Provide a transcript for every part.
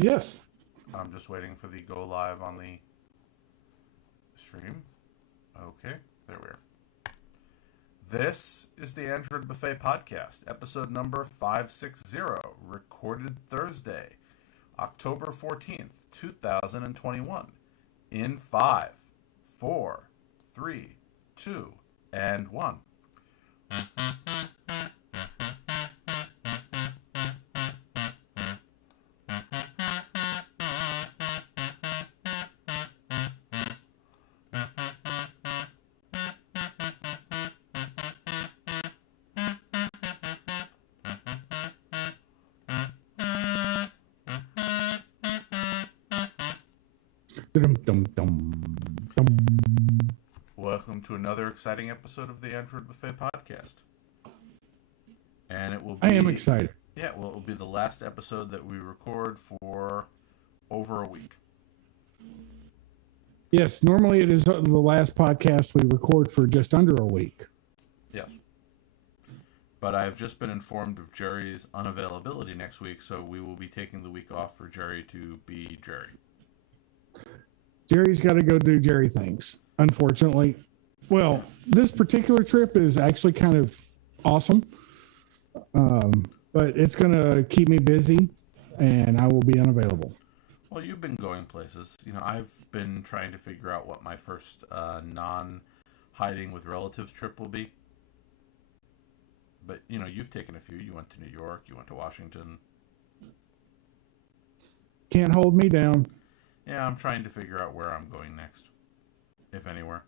Yes. I'm just waiting for the go live on the stream. Okay, there we are. This is the Android Buffet Podcast, episode number 560, recorded Thursday, October 14th, 2021, in 5, 4, 3, 2, and 1. Dum, dum, dum, dum. Welcome to another exciting episode of the Android Buffet Podcast. And it will be... I am excited. Yeah, well, it will be the last episode that we record for over a week. Yes, normally it is the last podcast we record for just under a week. Yes. But I've just been informed of Jerry's unavailability next week, so we will be taking the week off for Jerry to be Jerry. Jerry's got to go do Jerry things, unfortunately. Well, this particular trip is actually kind of awesome, but it's going to keep me busy, and I will be unavailable. Well, you've been going places. You know, I've been trying to figure out what my first non-hiding with relatives trip will be. But, you know, you've taken a few. You went to New York. You went to Washington. Can't hold me down. Yeah, I'm trying to figure out where I'm going next, if anywhere.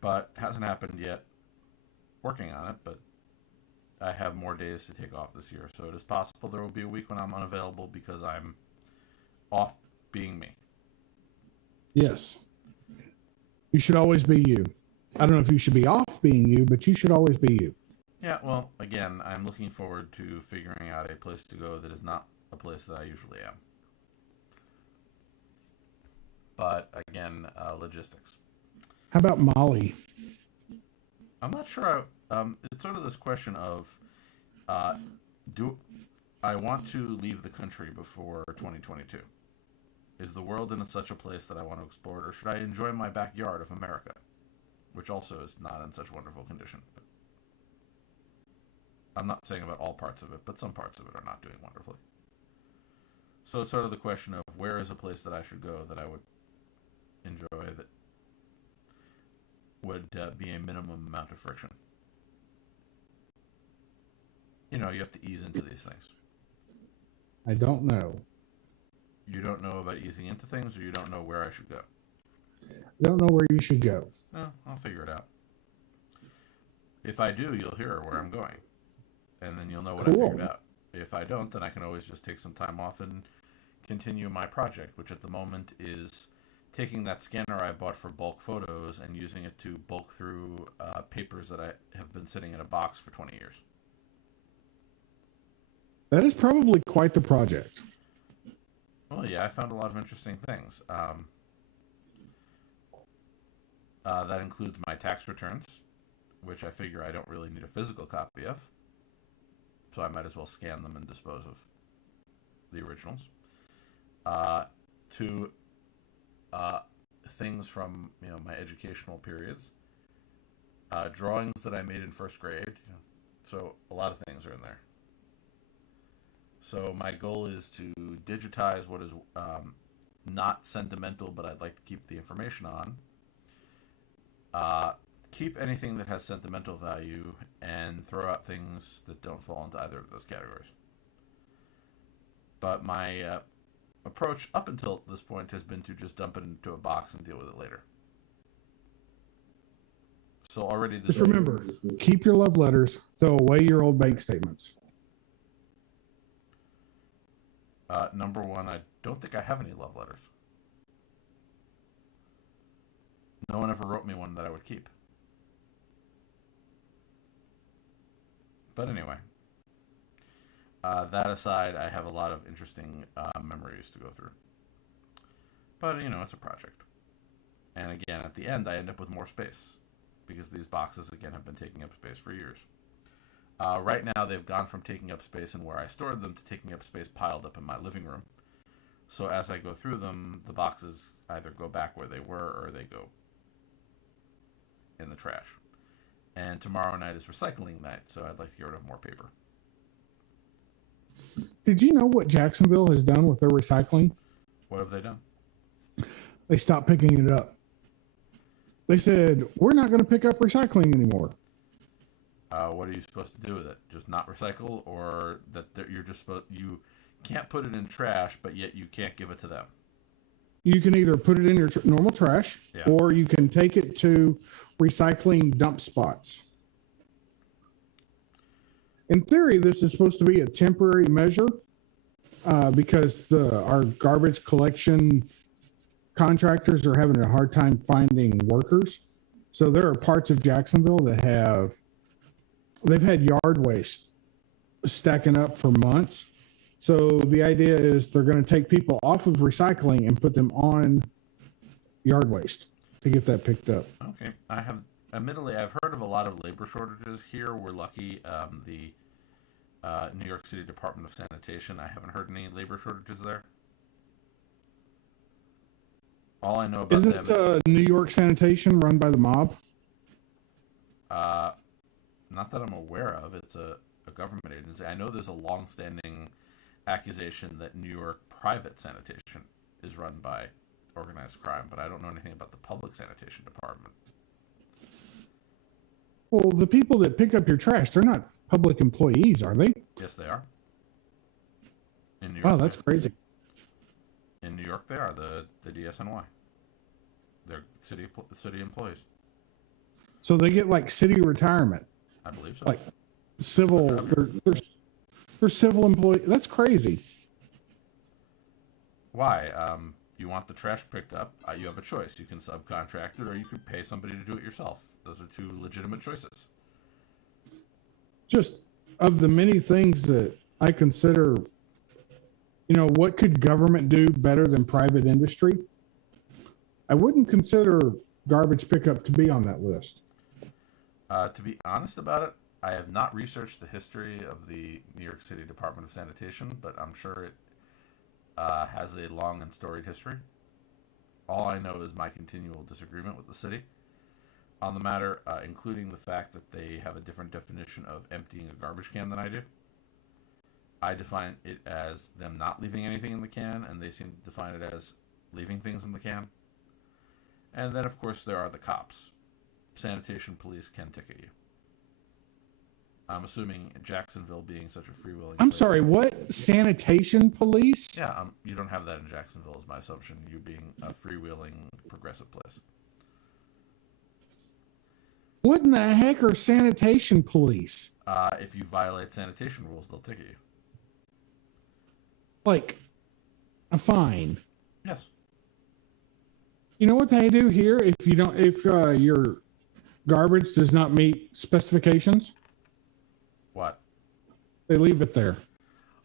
But hasn't happened yet. Working on it, but I have more days to take off this year, so it is possible there will be a week when I'm unavailable because I'm off being me. Yes. You should always be you. I don't know if you should be off being you, but you should always be you. Yeah, well, again, I'm looking forward to figuring out a place to go that is not a place that I usually am. But, again, logistics. How about Molly? I'm not sure. It's sort of this question of, do I want to leave the country before 2022? Is the world in such a place that I want to explore it, or should I enjoy my backyard of America, which also is not in such wonderful condition? But I'm not saying about all parts of it, but some parts of it are not doing wonderfully. So it's sort of the question of where is a place that I should go that I would enjoy that would be a minimum amount of friction. You know, you have to ease into these things. I don't know. You don't know about easing into things, or you don't know where I should go? I don't know where you should go. No, I'll figure it out. If I do, you'll hear where I'm going. And then you'll know what I figured out. If I don't, then I can always just take some time off and continue my project, which at the moment is taking that scanner I bought for bulk photos and using it to bulk through papers that I have been sitting in a box for 20 years. That is probably quite the project. Well, yeah, I found a lot of interesting things. That includes my tax returns, which I figure I don't really need a physical copy of. So I might as well scan them and dispose of the originals. To things from my educational periods, drawings that I made in first grade. So a lot of things are in there. So my goal is to digitize what is not sentimental, but I'd like to keep the information on. Keep anything that has sentimental value and throw out things that don't fall into either of those categories. But my approach up until this point has been to just dump it into a box and deal with it later. So already this... Just remember, keep your love letters, throw away your old bank statements. Number one, I don't think I have any love letters. No one ever wrote me one that I would keep. But anyway, that aside, I have a lot of interesting memories to go through. But, it's a project. And again, at the end, I end up with more space because these boxes, again, have been taking up space for years. Right now, they've gone from taking up space in where I stored them to taking up space piled up in my living room. So as I go through them, the boxes either go back where they were or they go in the trash. And tomorrow night is recycling night, so I'd like to get rid of more paper. Did you know what Jacksonville has done with their recycling? What have they done? They stopped picking it up. They said, we're not going to pick up recycling anymore. What are you supposed to do with it? Just not recycle, or that you're just you can't put it in trash, but yet you can't give it to them? You can either put it in your normal trash, or you can take it to recycling dump spots. In theory, this is supposed to be a temporary measure because our garbage collection contractors are having a hard time finding workers. So there are parts of Jacksonville that they've had yard waste stacking up for months. So the idea is they're going to take people off of recycling and put them on yard waste to get that picked up. Okay. Admittedly, I've heard of a lot of labor shortages here. We're lucky. The New York City Department of Sanitation, I haven't heard any labor shortages there. All I know about Isn't New York Sanitation run by the mob? Not that I'm aware of. It's a government agency. I know there's a long-standing accusation that New York private sanitation is run by organized crime, but I don't know anything about the public sanitation department. Well, the people that pick up your trash, they're not public employees, are they? Yes, they are. In New York. Oh, that's crazy. In New York, they are the DSNY. They're city employees. So they get like city retirement. I believe so. Like civil, they're civil employees. That's crazy. Why? You want the trash picked up? You have a choice. You can subcontract it, or you could pay somebody to do it yourself. Those are two legitimate choices. Just of the many things that I consider, what could government do better than private industry? I wouldn't consider garbage pickup to be on that list. To be honest about it, I have not researched the history of the New York City Department of Sanitation, but I'm sure it has a long and storied history. All I know is my continual disagreement with the city on the matter, including the fact that they have a different definition of emptying a garbage can than I do. I define it as them not leaving anything in the can, and they seem to define it as leaving things in the can. And then, of course, there are the cops. Sanitation police can ticket you. I'm assuming Jacksonville being such a freewheeling... I'm sorry, what? Sanitation police? Yeah, you don't have that in Jacksonville is my assumption, you being a freewheeling progressive place. What in the heck are sanitation police? If you violate sanitation rules, they'll ticket you. Like, a fine? Yes. You know what they do here if your garbage does not meet specifications? What? They leave it there.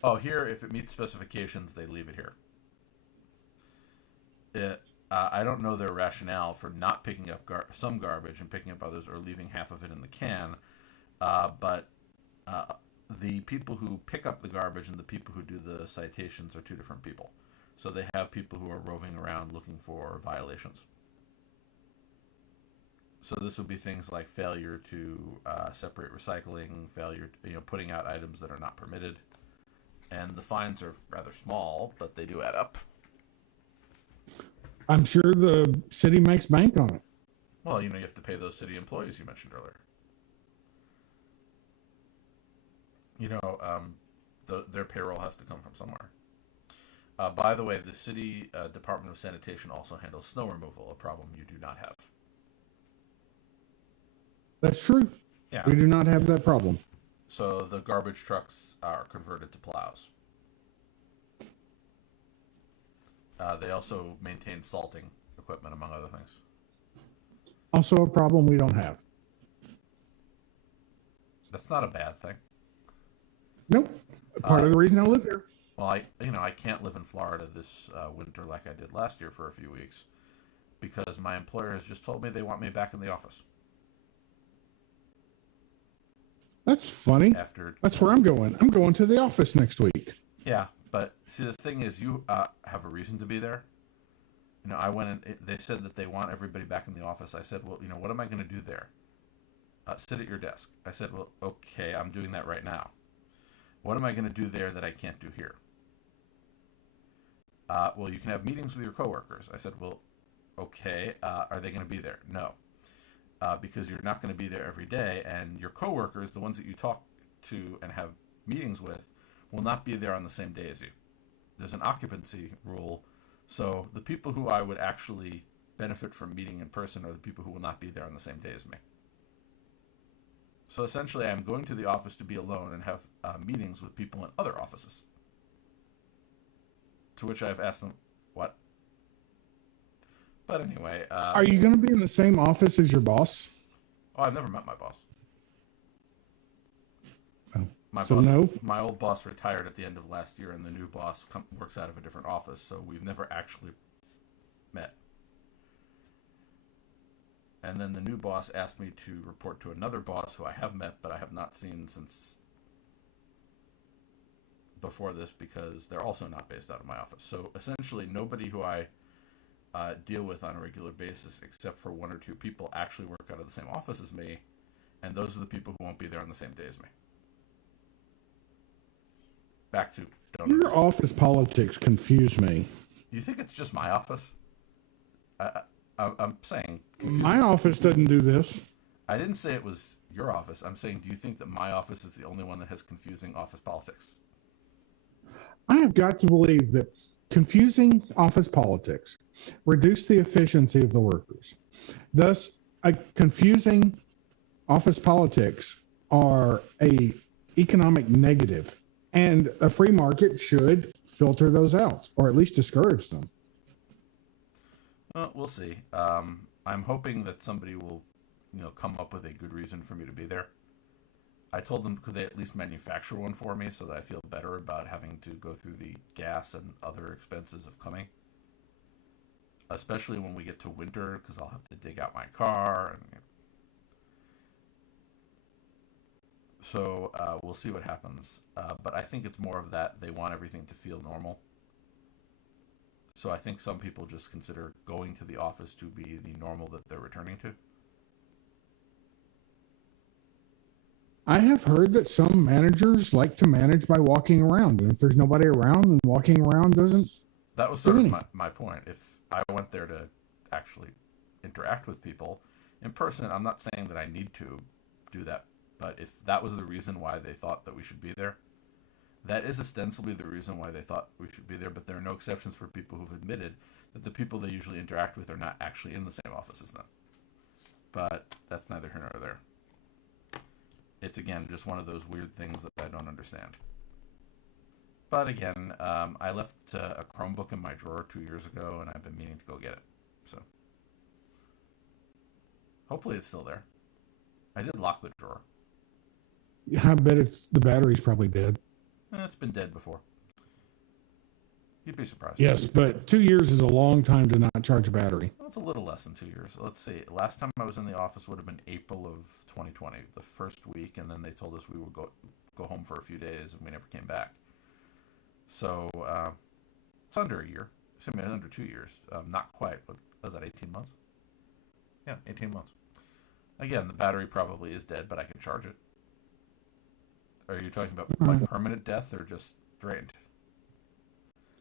Oh, here, if it meets specifications, they leave it here. I don't know their rationale for not picking up some garbage and picking up others, or leaving half of it in the can. But the people who pick up the garbage and the people who do the citations are two different people. So they have people who are roving around looking for violations. So this will be things like failure to separate recycling, failure, putting out items that are not permitted. And the fines are rather small, but they do add up. I'm sure the city makes bank on it. Well, you have to pay those city employees you mentioned earlier. Their payroll has to come from somewhere. By the way, the city Department of Sanitation also handles snow removal, a problem you do not have. That's true. Yeah. We do not have that problem. So the garbage trucks are converted to plows. They also maintain salting equipment, among other things. Also a problem we don't have. That's not a bad thing. Nope. Part of the reason I live here. Well, I can't live in Florida this winter like I did last year for a few weeks because my employer has just told me they want me back in the office. That's funny. After That's where I'm going. I'm going to the office next week. Yeah, but see, the thing is, you have a reason to be there. I went and they said that they want everybody back in the office. I said, well, what am I going to do there? Sit at your desk. I said, well, okay, I'm doing that right now. What am I going to do there that I can't do here? Well, you can have meetings with your coworkers. I said, well, okay, are they going to be there? No, because you're not going to be there every day, and your coworkers, the ones that you talk to and have meetings with, will not be there on the same day as you. There's an occupancy rule, so the people who I would actually benefit from meeting in person are the people who will not be there on the same day as me. So essentially, I'm going to the office to be alone and have meetings with people in other offices. To which I've asked them, what? But anyway. Are you going to be in the same office as your boss? Oh, I've never met my boss. Oh. My old boss retired at the end of last year, and the new boss works out of a different office, so we've never actually met. And then the new boss asked me to report to another boss who I have met, but I have not seen since before this, because they're also not based out of my office. So essentially, nobody who I deal with on a regular basis, except for one or two people, actually work out of the same office as me, and those are the people who won't be there on the same day as me. Back to your office politics confuse me. You think it's just my office? I'm saying my office doesn't do this. I didn't say it was your office. I'm saying, do you think that my office is the only one that has confusing office politics? I have got to believe that confusing office politics reduce the efficiency of the workers. Thus, a confusing office politics are a economic negative, and a free market should filter those out, or at least discourage them. Well, we'll see. I'm hoping that somebody will, come up with a good reason for me to be there. I told them, could they at least manufacture one for me so that I feel better about having to go through the gas and other expenses of coming. Especially when we get to winter, because I'll have to dig out my car. So we'll see what happens. But I think it's more of that they want everything to feel normal. So I think some people just consider going to the office to be the normal that they're returning to. I have heard that some managers like to manage by walking around. And if there's nobody around, then walking around doesn't. That was sort of my point. If I went there to actually interact with people in person, I'm not saying that I need to do that. But if that was the reason why they thought that we should be there, that is ostensibly the reason why they thought we should be there. But there are no exceptions for people who've admitted that the people they usually interact with are not actually in the same office as them. But that's neither here nor there. It's, again, just one of those weird things that I don't understand. But again, I left a Chromebook in my drawer 2 years ago, and I've been meaning to go get it. So hopefully it's still there. I did lock the drawer. I bet the battery's probably dead. It's been dead before. You'd be surprised. Yes, but 2 years is a long time to not charge a battery. Well, it's a little less than 2 years. Let's see. Last time I was in the office would have been April of 2020, the first week, and then they told us we would go home for a few days, and we never came back. So it's under a year. I mean, under 2 years. Not quite, but was that 18 months? Yeah, 18 months. Again, the battery probably is dead, but I can charge it. Are you talking about like permanent death or just drained?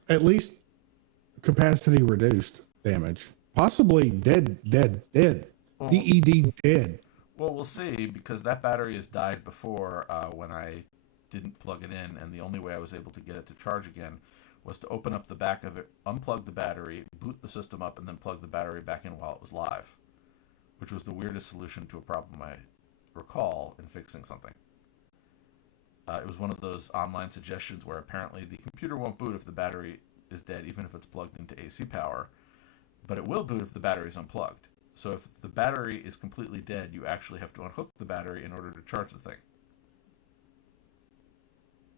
At least capacity reduced damage. Possibly dead. Well, DED, dead. Well, we'll see, because that battery has died before when I didn't plug it in, and the only way I was able to get it to charge again was to open up the back of it, unplug the battery, boot the system up, and then plug the battery back in while it was live, which was the weirdest solution to a problem I recall in fixing something. It was one of those online suggestions where apparently the computer won't boot if the battery is dead, even if it's plugged into AC power, but it will boot if the battery is unplugged. So if the battery is completely dead, you actually have to unhook the battery in order to charge the thing.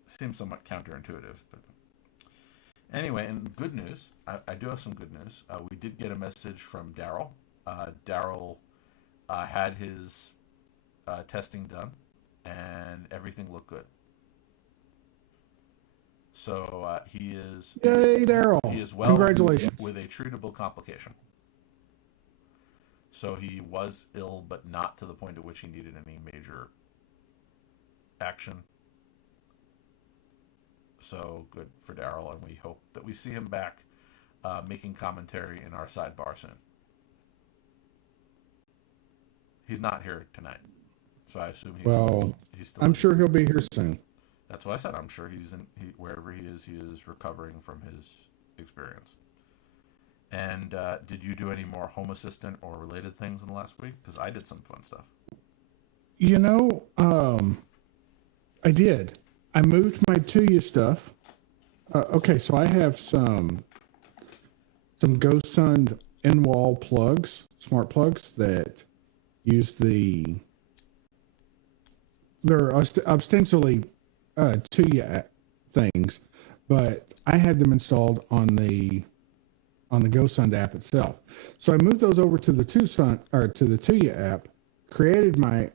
Seems somewhat counterintuitive, but anyway, and good news. I do have some good news. We did get a message from Daryl. Daryl had his testing done, and everything looked good. So he is... Yay, Daryl. He is well Congratulations. with a treatable complication. So he was ill, but not to the point at which he needed any major action. So good for Daryl, and we hope that we see him back making commentary in our sidebar soon. He's not here tonight, so I assume he's still I'm sure he'll be here soon. That's what I said. I'm sure wherever he is recovering from his experience. And did you do any more Home Assistant or related things in the last week? Because I did some fun stuff. You know, I did. I moved my Tuya stuff. Okay, so I have some GoSund in-wall plugs, smart plugs that use they're ostensibly Tuya things, but I had them installed on the GoSund app itself. So I moved those over to the Tuya app, created my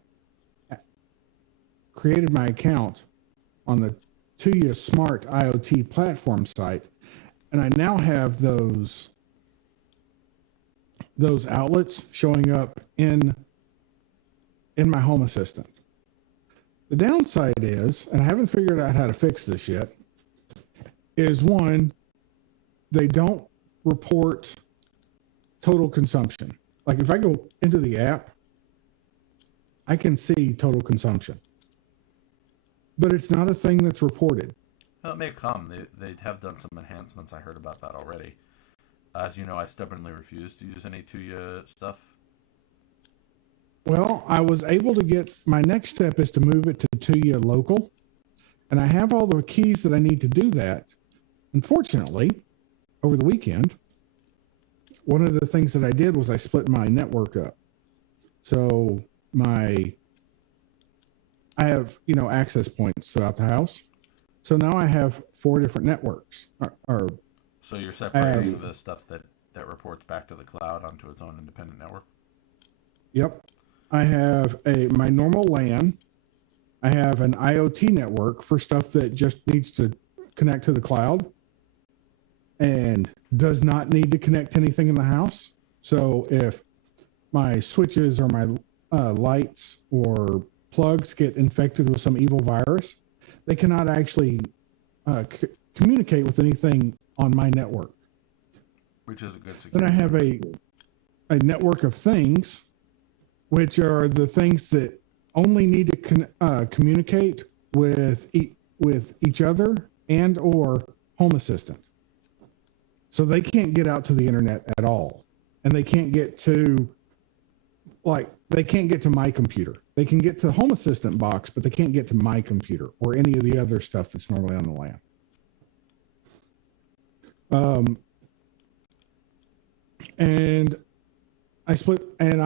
account on the Tuya Smart IoT platform site, and I now have those outlets showing up in my Home Assistant. The downside is, and I haven't figured out how to fix this yet, is one, they don't report total consumption. Like if I go into the app, I can see total consumption, but it's not a thing that's reported. Well, it may come. They have done some enhancements. I heard about that already. As you know, I stubbornly refuse to use any Tuya stuff. Well, I was able to get, my next step is to move it to Tuya Local, and I have all the keys that I need to do that. Unfortunately, over the weekend, one of the things that I did was I split my network up. So I have, access points throughout the house. So now I have 4 different networks. So you're separating the stuff that reports back to the cloud onto its own independent network? Yep. I have my normal LAN. I have an IoT network for stuff that just needs to connect to the cloud and does not need to connect to anything in the house. So if my switches or my lights or plugs get infected with some evil virus, they cannot actually communicate with anything on my network. Which is a good security. Then I have a network of things, which are the things that only need to communicate with each other and or Home Assistant. So they can't get out to the internet at all, and they can't get to my computer. They can get to the Home Assistant box, but they can't get to my computer or any of the other stuff that's normally on the LAN. And I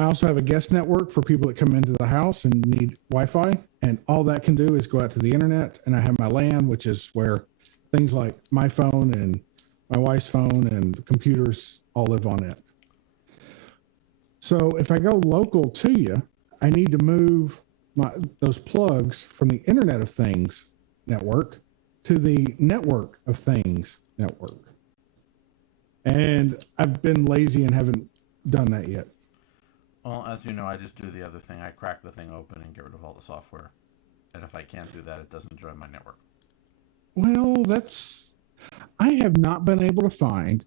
also have a guest network for people that come into the house and need Wi-Fi, and all that can do is go out to the internet. And I have my LAN, which is where things like my phone and my wife's phone and computers all live on it. So if I go local to you, I need to move those plugs from the Internet of Things network to the Network of Things network. And I've been lazy and haven't done that yet. Well, as you know, I just do the other thing. I crack the thing open and get rid of all the software. And if I can't do that, it doesn't join my network. Well, I have not been able to find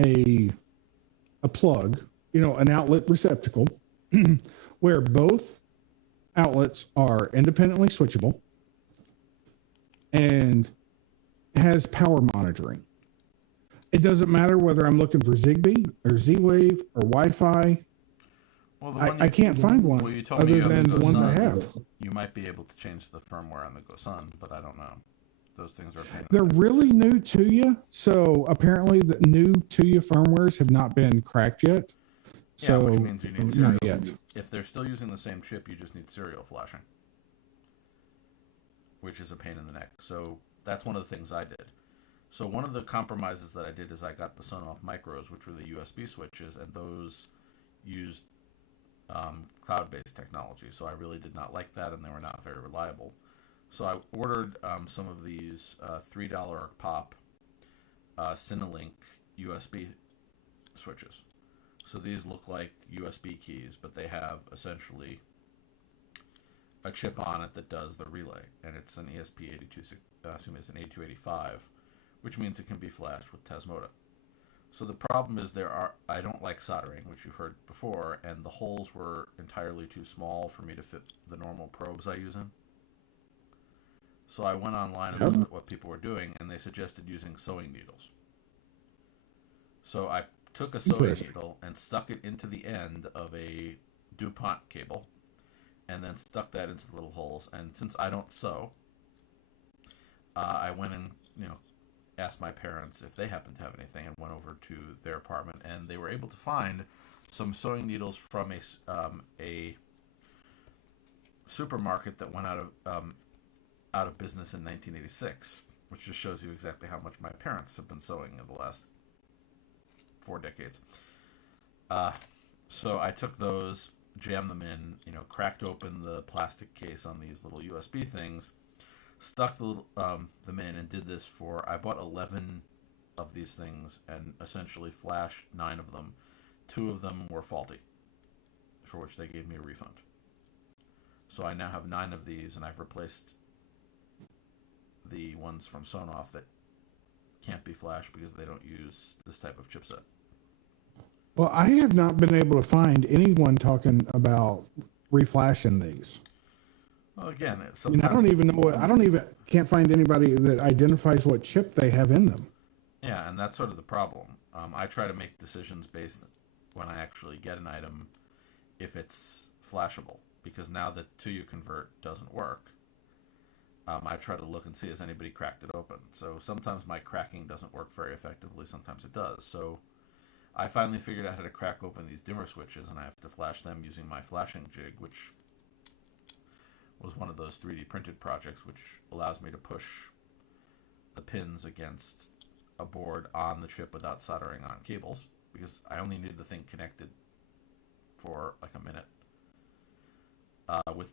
a plug, an outlet receptacle where both outlets are independently switchable and has power monitoring. It doesn't matter whether I'm looking for Zigbee or Z-Wave or Wi-Fi. Well, I can't find one other than the ones I have. You might be able to change the firmware on the GoSund, but I don't know. Those things are a pain in the They're really new to you, so apparently the new Tuya firmwares have not been cracked yet. Yeah, So which means you need serial. not yet. If they're still using the same chip, you just need serial flashing, which is a pain in the neck. So that's one of the things I did. So one of the compromises that I did is I got the Sonoff Micros, which were the USB switches, and those used cloud-based technology. So I really did not like that, and they were not very reliable. So I ordered some of these $3 a pop Cinelink USB switches. So these look like USB keys, but they have essentially a chip on it that does the relay, and it's an it's an 8285, which means it can be flashed with Tasmota. So the problem is I don't like soldering, which you've heard before, and the holes were entirely too small for me to fit the normal probes I use in. So I went online and looked at what people were doing, and they suggested using sewing needles. So I took a sewing needle and stuck it into the end of a DuPont cable, and then stuck that into the little holes. And since I don't sew, I went and asked my parents if they happened to have anything, and went over to their apartment, and they were able to find some sewing needles from a supermarket that went out of business in 1986, which just shows you exactly how much my parents have been sewing in the last 4 decades. So I took those, jammed them in, cracked open the plastic case on these little USB things, stuck them in, and did this I bought 11 of these things and essentially flashed 9 of them. 2 of them were faulty, for which they gave me a refund. So I now have 9 of these, and I've replaced the ones from Sonoff that can't be flashed because they don't use this type of chipset. Well, I have not been able to find anyone talking about reflashing these. Well, again, I don't even know can't find anybody that identifies what chip they have in them. Yeah, and that's sort of the problem. I try to make decisions based when I actually get an item if it's flashable, because now the 2U convert doesn't work. I try to look and see has anybody cracked it open. So sometimes my cracking doesn't work very effectively, sometimes it does. So I finally figured out how to crack open these dimmer switches, and I have to flash them using my flashing jig, which was one of those 3D printed projects, which allows me to push the pins against a board on the chip without soldering on cables, because I only need the thing connected for like a minute. With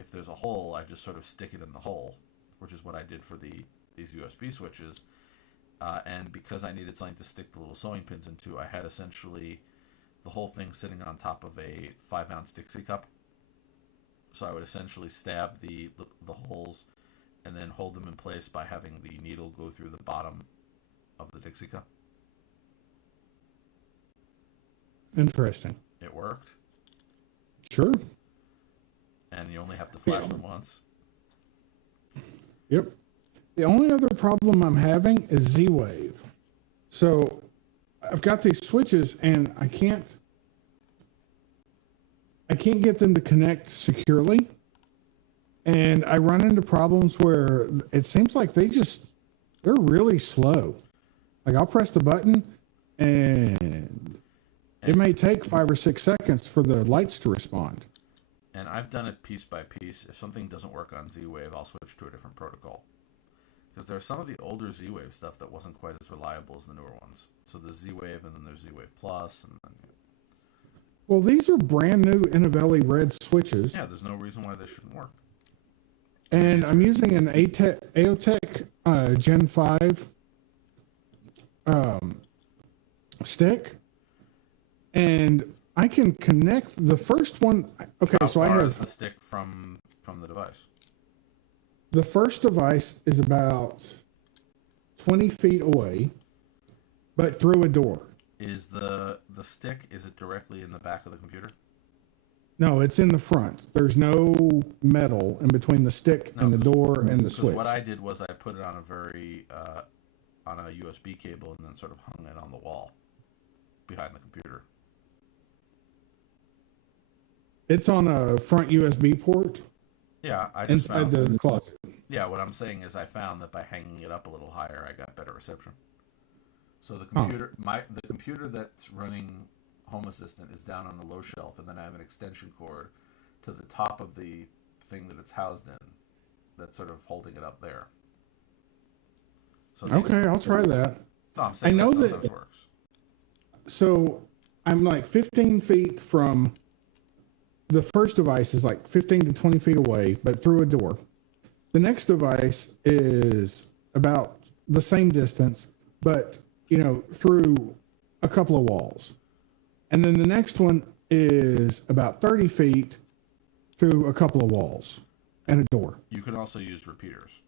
if there's a hole, I just sort of stick it in the hole, which is what I did for these USB switches. And because I needed something to stick the little sewing pins into, I had essentially the whole thing sitting on top of a 5-ounce Dixie cup. So I would essentially stab the holes and then hold them in place by having the needle go through the bottom of the Dixie cup. Interesting. It worked. Sure. And you only have to flash them once. Yep. The only other problem I'm having is Z-Wave. So I've got these switches and I can't get them to connect securely. And I run into problems where it seems like they're really slow. Like I'll press the button and it may take 5 or 6 seconds for the lights to respond. And I've done it piece by piece. If something doesn't work on Z-Wave, I'll switch to a different protocol. Because there's some of the older Z-Wave stuff that wasn't quite as reliable as the newer ones. So there's Z-Wave, and then there's Z-Wave Plus, and then... Well, these are brand new Innovelli red switches. Yeah, there's no reason why they shouldn't work. And I'm using an AOTech Gen 5 stick. And I can connect the first one. Okay, so I have the stick from the device. The first device is about 20 feet away, but through a door. Is the stick, is it directly in the back of the computer? No, it's in the front. There's no metal in between the stick and the door and the switch. What I did was I put it on on a USB cable and then sort of hung it on the wall behind the computer. It's on a front USB port. Yeah, I just inside the closet. Yeah, what I'm saying is I found that by hanging it up a little higher, I got better reception. So the computer, the computer that's running Home Assistant is down on the low shelf, and then I have an extension cord to the top of the thing that it's housed in that's sort of holding it up there. So okay, I'll try that. No, I'm saying I know that works. So I'm like 15 feet from the first device is like 15 to 20 feet away, but through a door. The next device is about the same distance, but through a couple of walls. And then the next one is about 30 feet through a couple of walls and a door. You can also use repeaters.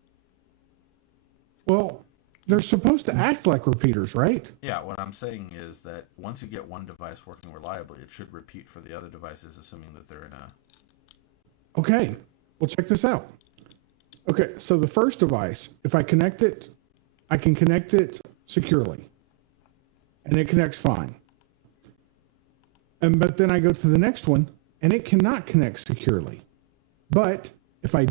Well, they're supposed to act like repeaters, right? Yeah, what I'm saying is that once you get one device working reliably, it should repeat for the other devices, assuming that they're in a... Okay, well, check this out. Okay, so the first device, if I connect it, I can connect it securely. And it connects fine. But then I go to the next one, and it cannot connect securely. But if I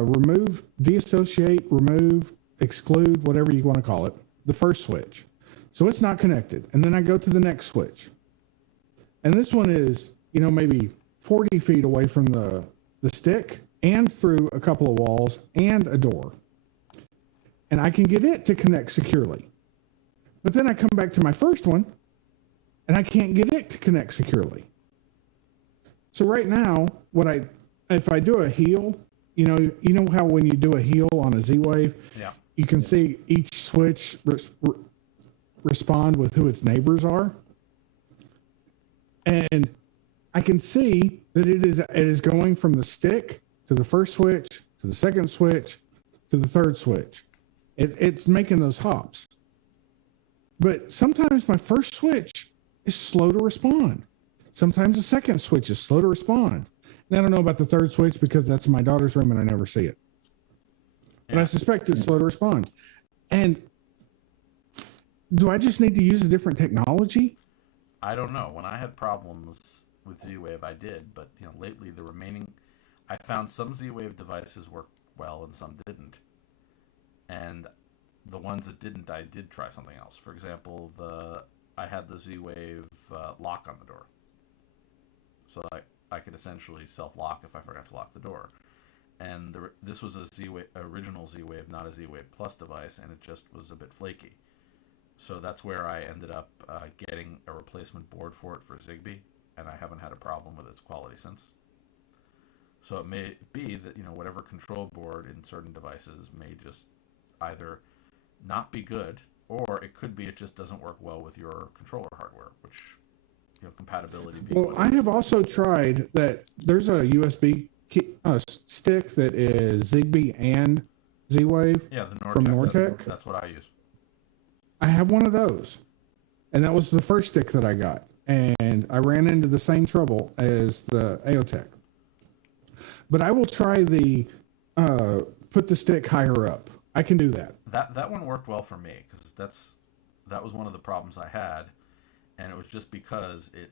remove, deassociate, remove, exclude, whatever you want to call it, the first switch. So it's not connected. And then I go to the next switch. And this one is, maybe 40 feet away from the stick and through a couple of walls and a door. And I can get it to connect securely. But then I come back to my first one and I can't get it to connect securely. So right now, if I do a heel, you know how when you do a heel on a Z-Wave, yeah, you can see each switch respond with who its neighbors are. And I can see that it is going from the stick to the first switch, to the second switch, to the third switch. It's making those hops. But sometimes my first switch is slow to respond. Sometimes the second switch is slow to respond. And I don't know about the third switch because that's in my daughter's room and I never see it. But I suspect it's slow to respond. And do I just need to use a different technology? I don't know. When I had problems with Z-Wave, I did. But lately I found some Z-Wave devices work well and some didn't. And the ones that didn't, I did try something else. For example, I had the Z-Wave lock on the door. So I could essentially self-lock if I forgot to lock the door. And this was a original Z-Wave, not a Z-Wave Plus device, and it just was a bit flaky. So that's where I ended up getting a replacement board for it for Zigbee, and I haven't had a problem with its quality since. So it may be that whatever control board in certain devices may just either not be good, or it could be it just doesn't work well with your controller hardware, which compatibility. Well, I have also tried that. There's a USB stick that is Zigbee and Z-Wave. Yeah, the Nortec. From Nortec. That's what I use. I have one of those, and that was the first stick that I got, and I ran into the same trouble as the AOTech. But I will try put the stick higher up. I can do that. That one worked well for me because that was one of the problems I had, and it was just because it,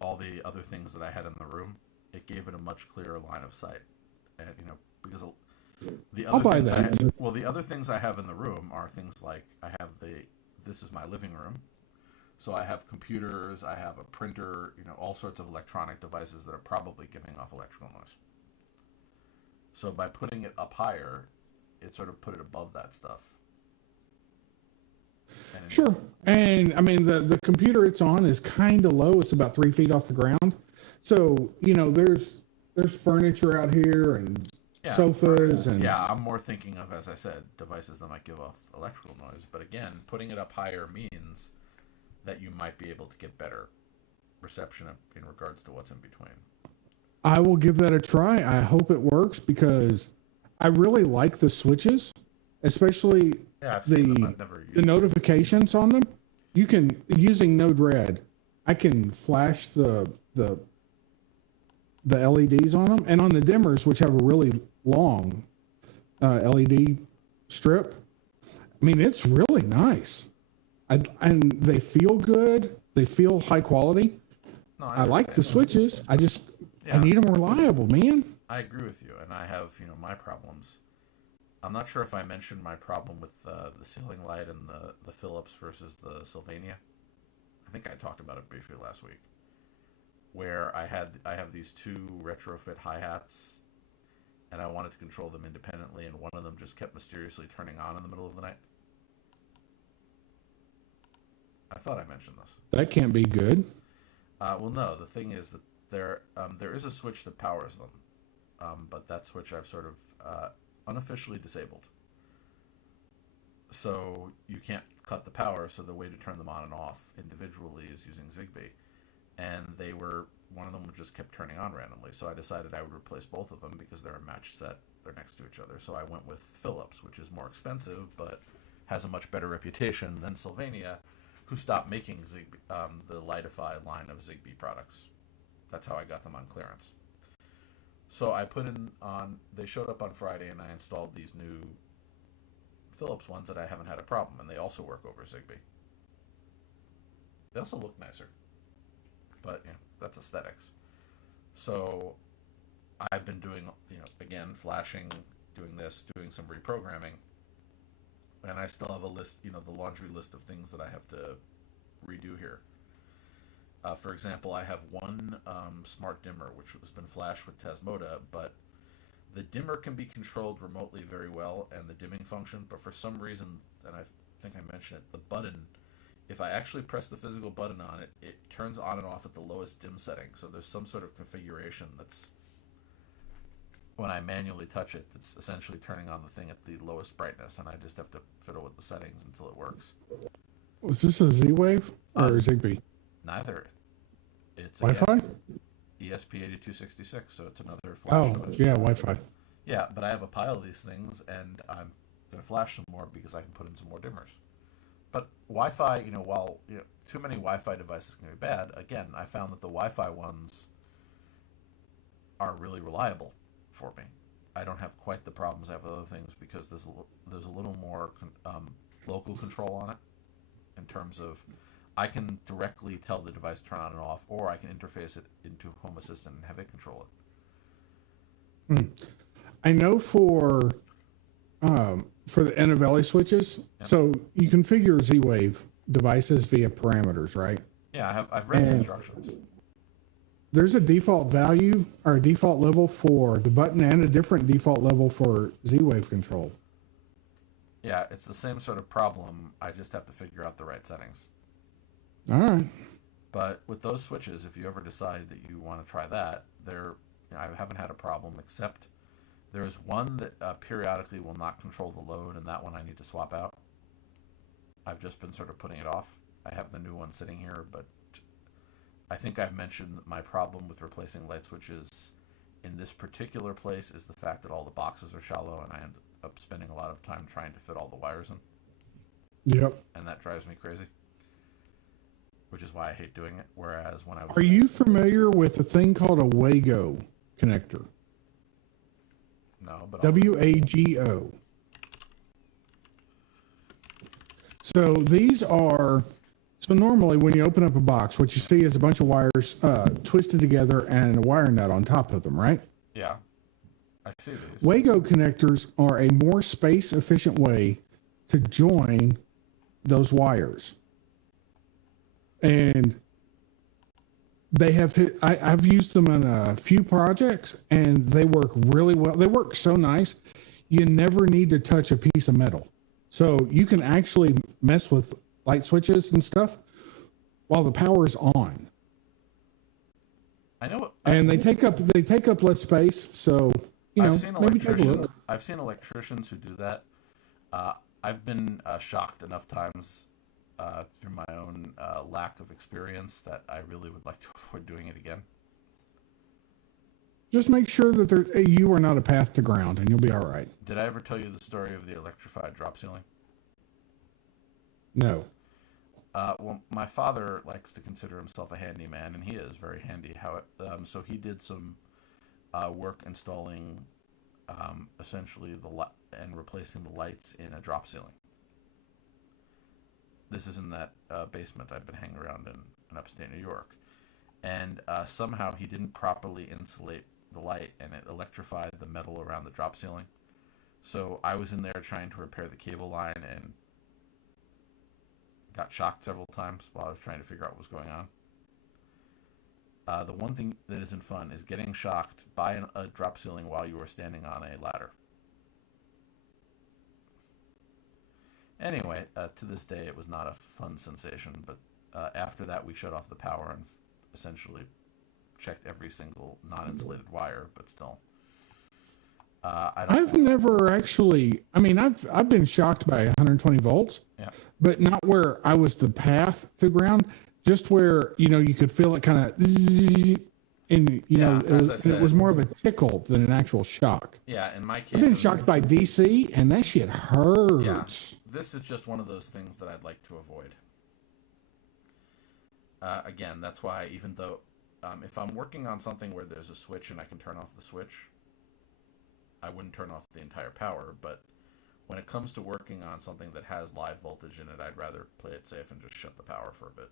all the other things that I had in the room, it gave it a much clearer line of sight, and because the other I'll buy things that. the other things I have in the room are things like this is my living room, so I have computers, I have a printer, all sorts of electronic devices that are probably giving off electrical noise. So by putting it up higher, it sort of put it above that stuff. Sure. And I mean, the computer it's on is kind of low. It's about 3 feet off the ground. So, there's furniture out here and sofas. And yeah, I'm more thinking of, as I said, devices that might give off electrical noise. But again, putting it up higher means that you might be able to get better reception in regards to what's in between. I will give that a try. I hope it works because I really like the switches, especially the notifications on them. You can, using Node-RED, I can flash the LEDs on them, and on the dimmers, which have a really long LED strip. I mean, it's really nice. And they feel good. They feel high quality. No, I like the switches. I need them reliable, man. I agree with you, and I have my problems. I'm not sure if I mentioned my problem with the ceiling light and the Philips versus the Sylvania. I think I talked about it briefly last week, where I have these two retrofit hi-hats, and I wanted to control them independently, and one of them just kept mysteriously turning on in the middle of the night. I thought I mentioned this. That can't be good. Well, no. The thing is that there is a switch that powers them, but that switch I've sort of unofficially disabled. So you can't cut the power. So the way to turn them on and off individually is using Zigbee, and one of them just kept turning on randomly. So I decided I would replace both of them because they're a matched set. They're next to each other. So I went with Philips, which is more expensive but has a much better reputation than Sylvania, who stopped making Zigbee, the Lightify line of Zigbee products. That's how I got them on clearance. So I they showed up on Friday, and I installed these new Philips ones that I haven't had a problem, and they also work over Zigbee. They also look nicer, but that's aesthetics. So I've been doing, again, flashing, doing some reprogramming, and I still have a list, the laundry list of things that I have to redo here. For example, I have one smart dimmer, which has been flashed with Tasmota, but the dimmer can be controlled remotely very well, and the dimming function, but for some reason, and I think I mentioned it, the button, if I actually press the physical button on it, it turns on and off at the lowest dim setting. So there's some sort of configuration that's, when I manually touch it, that's essentially turning on the thing at the lowest brightness, and I just have to fiddle with the settings until it works. Was this a Z-Wave or Zigbee? Neither. It's Wi-Fi? ESP8266, so it's another flash device. Yeah, Wi-Fi. Yeah, but I have a pile of these things, and I'm going to flash some more because I can put in some more dimmers. But Wi-Fi, while too many Wi-Fi devices can be bad, again, I found that the Wi-Fi ones are really reliable for me. I don't have quite the problems I have with other things because there's a little more local control on it in terms of I can directly tell the device to turn on and off, or I can interface it into Home Assistant and have it control it. I know for the Innovelli switches, so you configure Z-Wave devices via parameters, right? Yeah, I've read the instructions. There's a default value or a default level for the button and a different default level for Z-Wave control. Yeah, it's the same sort of problem. I just have to figure out the right settings. All right. But with those switches, if you ever decide that you want to try that, I haven't had a problem, except there's one that periodically will not control the load, and that one I need to swap out. I've just been sort of putting it off. I have the new one sitting here, but I think I've mentioned my problem with replacing light switches in this particular place is the fact that all the boxes are shallow, and I end up spending a lot of time trying to fit all the wires in. Yep. And that drives me crazy, which is why I hate doing it. Whereas when I was... Are you familiar with a thing called a Wago connector? No, but... WAGO. So these are... So normally when you open up a box, what you see is a bunch of wires twisted together and a wire nut on top of them, right? Yeah, I see these. Wago connectors are a more space-efficient way to join those wires. And they have I've used them in a few projects, and they work really well. They work so nice. You never need to touch a piece of metal. So you can actually mess with light switches and stuff while the power is on. I know. And they take up less space. So, maybe take a look. I've seen electricians who do that. I've been shocked enough times through my own lack of experience that I really would like to avoid doing it again. Just make sure that you are not a path to ground, and you'll be all right. Did I ever tell you the story of the electrified drop ceiling? No. Well, my father likes to consider himself a handyman, and he is very handy. So he did some work installing essentially and replacing the lights in a drop ceiling. This is in that basement I've been hanging around in upstate New York. And somehow he didn't properly insulate the light, and it electrified the metal around the drop ceiling. So I was in there trying to repair the cable line and got shocked several times while I was trying to figure out what was going on. The one thing that isn't fun is getting shocked by a drop ceiling while you are standing on a ladder. Anyway, to this day, it was not a fun sensation. But after that, we shut off the power and essentially checked every single non-insulated wire. But still, I've never actually. I mean, I've been shocked by 120 volts, yeah, but not where I was the path through ground. Just where you could feel it kind of, and it was more of a tickle than an actual shock. Yeah, in my case, I've been shocked by DC, and that shit hurts. Yeah, this is just one of those things that I'd like to avoid. Again, that's why even though if I'm working on something where there's a switch and I can turn off the switch, I wouldn't turn off the entire power. But when it comes to working on something that has live voltage in it, I'd rather play it safe and just shut the power for a bit.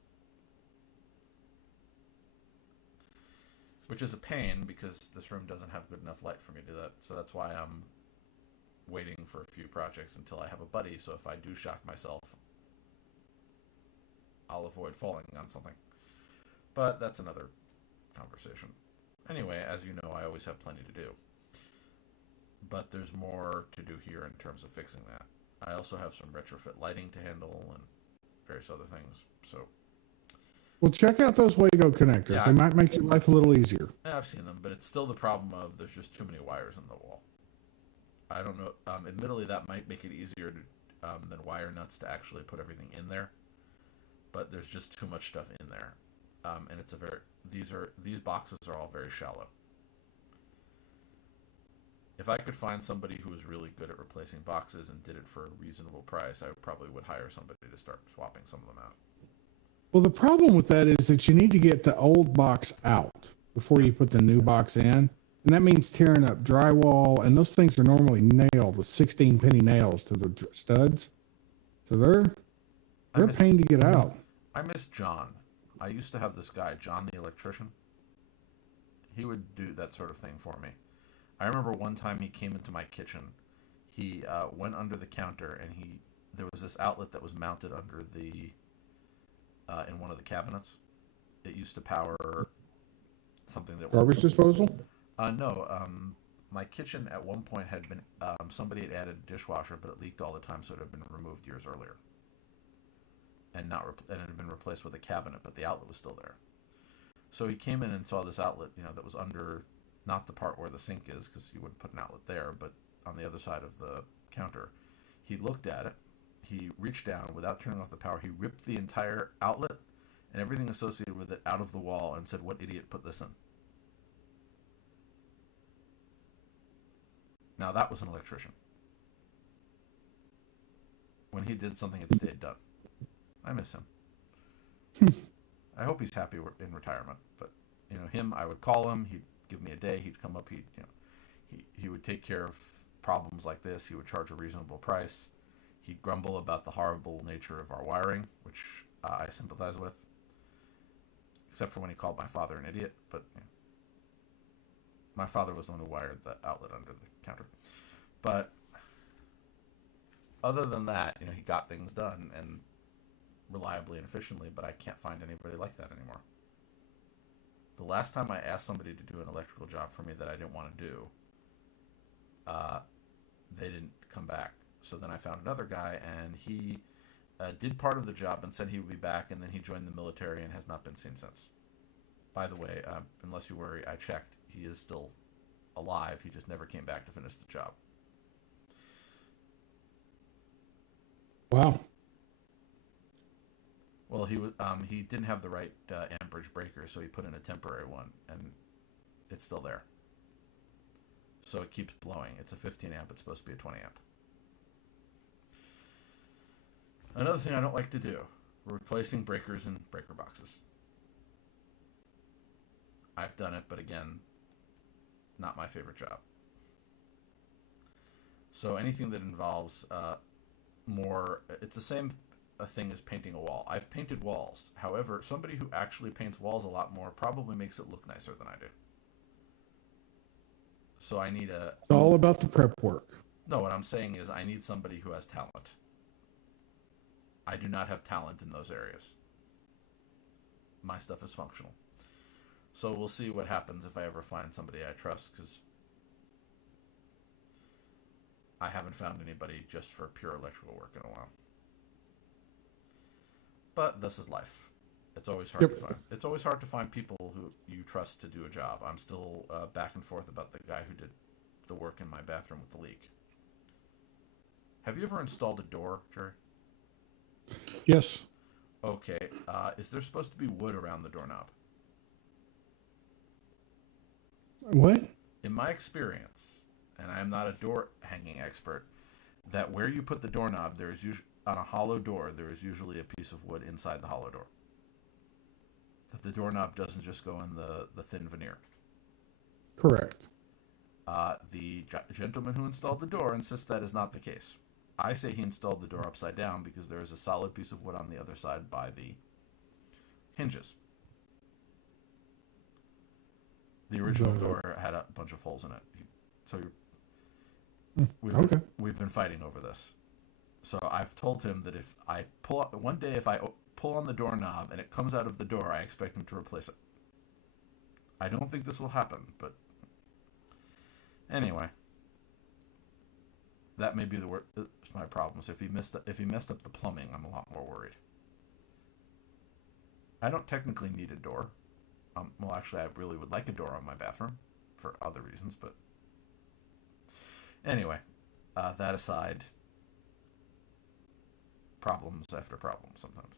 Which is a pain because this room doesn't have good enough light for me to do that. So that's why I'm waiting for a few projects until I have a buddy. So if I do shock myself, I'll avoid falling on something. But that's another conversation. Anyway, as you know, I always have plenty to do. But there's more to do here in terms of fixing that. I also have some retrofit lighting to handle and various other things. So, well, check out those Wago connectors. Yeah, they might make your life a little easier. I've seen them, but it's still the problem of there's just too many wires in the wall. I don't know. Admittedly, that might make it easier to, than wire nuts to actually put everything in there. But there's just too much stuff in there, and it's these boxes are all very shallow. If I could find somebody who was really good at replacing boxes and did it for a reasonable price, I probably would hire somebody to start swapping some of them out. Well, the problem with that is that you need to get the old box out before you put the new box in. And that means tearing up drywall. And those things are normally nailed with 16 penny nails to the studs. So they're a pain to get out. I miss John. I used to have this guy, John the electrician. He would do that sort of thing for me. I remember one time he came into my kitchen. He went under the counter and there was this outlet that was mounted under the in one of the cabinets. It used to power something that was garbage disposal. No, my kitchen at one point had been somebody had added a dishwasher, but it leaked all the time, so it had been removed years earlier, and it had been replaced with a cabinet, but the outlet was still there. So he came in and saw this outlet, that was under not the part where the sink is, because you wouldn't put an outlet there, but on the other side of the counter. He looked at it. He reached down without turning off the power. He ripped the entire outlet and everything associated with it out of the wall and said, "What idiot put this in?" Now that was an electrician. When he did something, it stayed done. I miss him. I hope he's happy in retirement. But him, I would call him. He'd give me a day. He'd come up. He would take care of problems like this. He would charge a reasonable price. He'd grumble about the horrible nature of our wiring, which I sympathize with. Except for when he called my father an idiot. But my father was the one who wired the outlet under the counter. But other than that, he got things done and reliably and efficiently, but I can't find anybody like that anymore. The last time I asked somebody to do an electrical job for me that I didn't want to do, they didn't come back. So then I found another guy, and he did part of the job and said he would be back, and then he joined the military and has not been seen since. By the way, unless you worry, I checked. He is still alive. He just never came back to finish the job. Wow. Well, he didn't have the right amperage breaker, so he put in a temporary one, and it's still there. So it keeps blowing. It's a 15 amp. It's supposed to be a 20 amp. Another thing I don't like to do, replacing breakers in breaker boxes. I've done it, but again, not my favorite job. So anything that involves it's the same thing as painting a wall. I've painted walls. However, somebody who actually paints walls a lot more probably makes it look nicer than I do. So I need It's all about the prep work. No, what I'm saying is I need somebody who has talent. I do not have talent in those areas. My stuff is functional. So we'll see what happens if I ever find somebody I trust, because I haven't found anybody just for pure electrical work in a while. But this is life. It's always hard to find. It's always hard to find people who you trust to do a job. I'm still back and forth about the guy who did the work in my bathroom with the leak. Have you ever installed a door, Jerry? Yes. Okay. Is there supposed to be wood around the doorknob? What? In my experience, and I am not a door hanging expert, that where you put the doorknob, there is usually on a hollow door, there is usually a piece of wood inside the hollow door. That the doorknob doesn't just go in the thin veneer. Correct. The gentleman who installed the door insists that is not the case. I say he installed the door upside down because there is a solid piece of wood on the other side by the hinges. The original door had a bunch of holes in it. So we've been fighting over this. So I've told him that if I pull on the doorknob and it comes out of the door, I expect him to replace it. I don't think this will happen, but anyway, that may be my problem. So if he messed up the plumbing, I'm a lot more worried. I don't technically need a door. Well, actually, I really would like a door on my bathroom for other reasons, but anyway, that aside, problems after problems sometimes.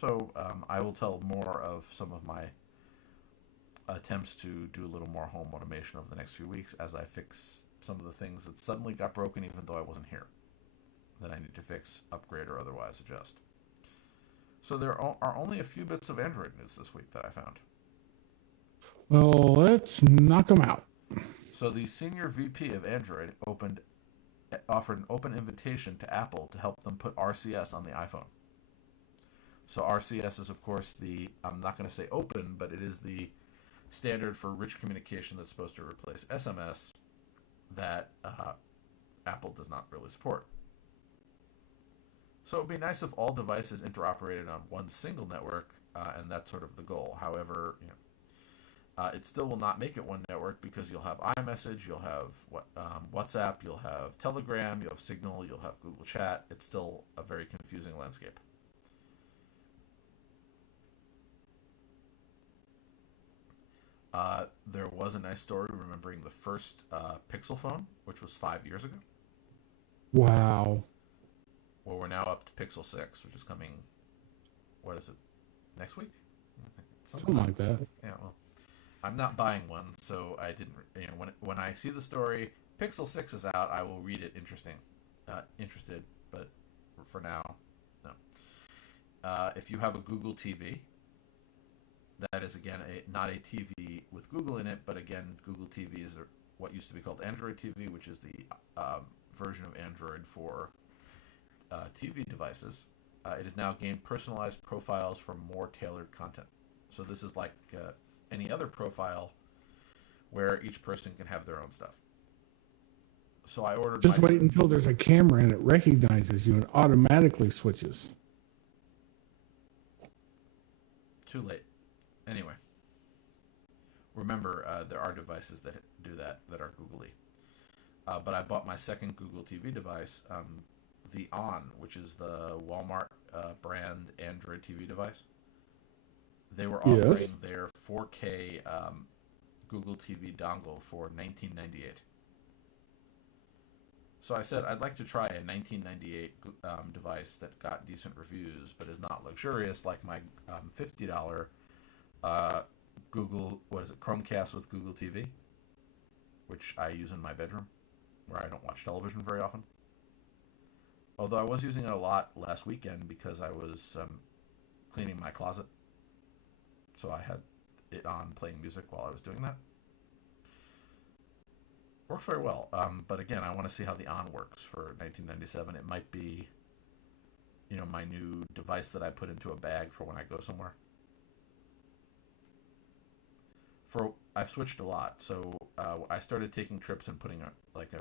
So I will tell more of some of my attempts to do a little more home automation over the next few weeks as I fix some of the things that suddenly got broken even though I wasn't here, that I need to fix, upgrade, or otherwise adjust. So there are only a few bits of Android news this week that I found. Well, let's knock them out. So the senior VP of Android offered an open invitation to Apple to help them put RCS on the iPhone. So RCS is, of course, I'm not going to say open, but it is the standard for rich communication that's supposed to replace SMS that Apple does not really support. So it would be nice if all devices interoperated on one single network, and that's sort of the goal. However, it still will not make it one network because you'll have iMessage, you'll have WhatsApp, you'll have Telegram, you'll have Signal, you'll have Google Chat. It's still a very confusing landscape. There was a nice story remembering the first Pixel phone, which was 5 years ago. Wow. Well, we're now up to Pixel 6, which is coming, what is it, next week? Something like that. Yeah, well, I'm not buying one, so I didn't, when I see the story, Pixel 6 is out, I will read it interested, but for now, no. If you have a Google TV, that is, again, not a TV with Google in it, but again, Google TV is what used to be called Android TV, which is the version of Android for TV devices. It has now gained personalized profiles for more tailored content. So this is like any other profile where each person can have their own stuff. So I ordered. Just wait until there's a camera and it recognizes you and automatically switches. Too late. Anyway, remember there are devices that do that are googly. But I bought my second Google TV device, the On, which is the Walmart brand Android TV device. They were offering their 4K Google TV dongle for $19.98. So I said I'd like to try a $19.98 device that got decent reviews but is not luxurious like my $50 Google, Chromecast with Google TV, which I use in my bedroom where I don't watch television very often. Although I was using it a lot last weekend because I was cleaning my closet. So I had it on playing music while I was doing that. Works very well. But again, I want to see how the On works for $19.97. It might be, my new device that I put into a bag for when I go somewhere. I've switched a lot. So I started taking trips and putting a